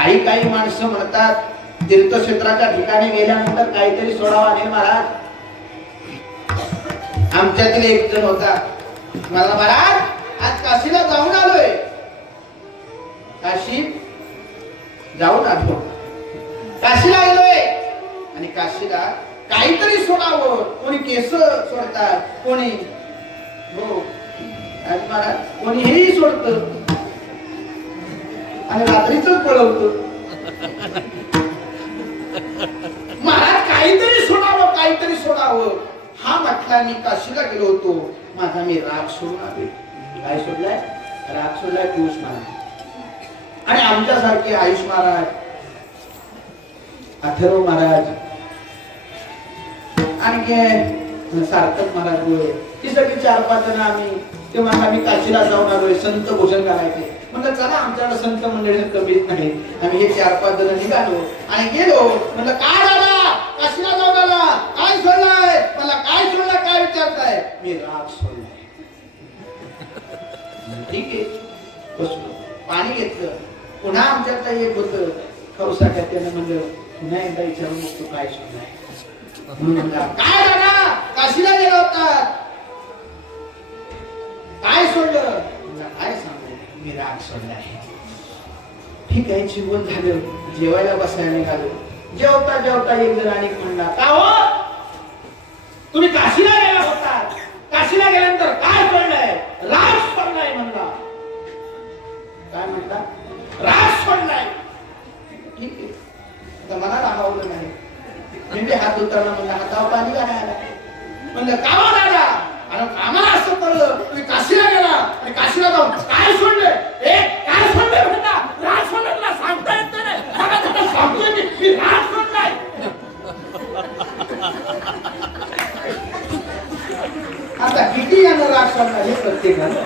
काही काही माणसं म्हणतात तीर्थक्षेत्राच्या ठिकाणी गेल्यानंतर काहीतरी सोडावं अनिल महाराज. आमच्यातील एक जण होता, मला महाराज आज काशीला जाऊन आलोय. काशी जाऊन आलो, काशीला गेलोय आणि काशीला काहीतरी सोडावं. कोणी केस सोडतात, कोणी हो महाराज कोणी हेही सोडत आणि रात्रीच पळवत. महाराज काहीतरी सोडावं, काहीतरी सोडावं. हा म्हटला मी काशीला गेलो होतो, माझा मी राग सोडून आलो. काय सोडलाय? राग सोडलाय पियुष महाराज. आणि आमच्यासारखे आयुष महाराज, अथर्व महाराज आणि सार्थक महाराज ही सगळी 4-5 जण आम्ही ते म्हणला मी काशीला जाऊन आलोय, संत भोजन करायचे. म्हणलं चला आमच्याकडे संत मंडळी कमीच नाही. आम्ही हे 4-5 जण निघालो आणि गेलो. म्हणलं काय झाला? काशीला जाऊन आला, काय सोडलाय? मला काय सोडलं काय विचारताय? मी राग सोडलाय. ठीक आहे, बसलो, पाणी घेतलं. पुन्हा आमच्यात एक होतं खवसाट्यात, त्यानं म्हणलं पुन्हा एकदा विचारून मग काय सोडलाय? काय झाला? काशीला गेला होता, काय सोडलं? काय सांगू, मी राग सोडलाय. ठीक आहे, जीवन झालं, जेवायला बसायला निघालो. जेवता जेवता एक जण आणि म्हणला, का हो तुम्ही काशीला गेला होता, काशीला गेल्यानंतर काय सोडलंय? राग सोडलाय म्हणला. काय म्हणता? राग सोडलाय. ठीक आहे, तर मला रागावलं नाही. म्हणजे हात उतरला, म्हणला हातावर पाणी घालायला. म्हणलं का हो दादा? आणि आम्हाला असं कळलं तुम्ही काशीला गेला आणि काशीला जाऊन काय सोडले? काय सोडले म्हणता? राग सोडला सांगता येत नाही. सांगतोय मी राग सोडलाय. आता किती यानं राग सोडला हे प्रत्येकाला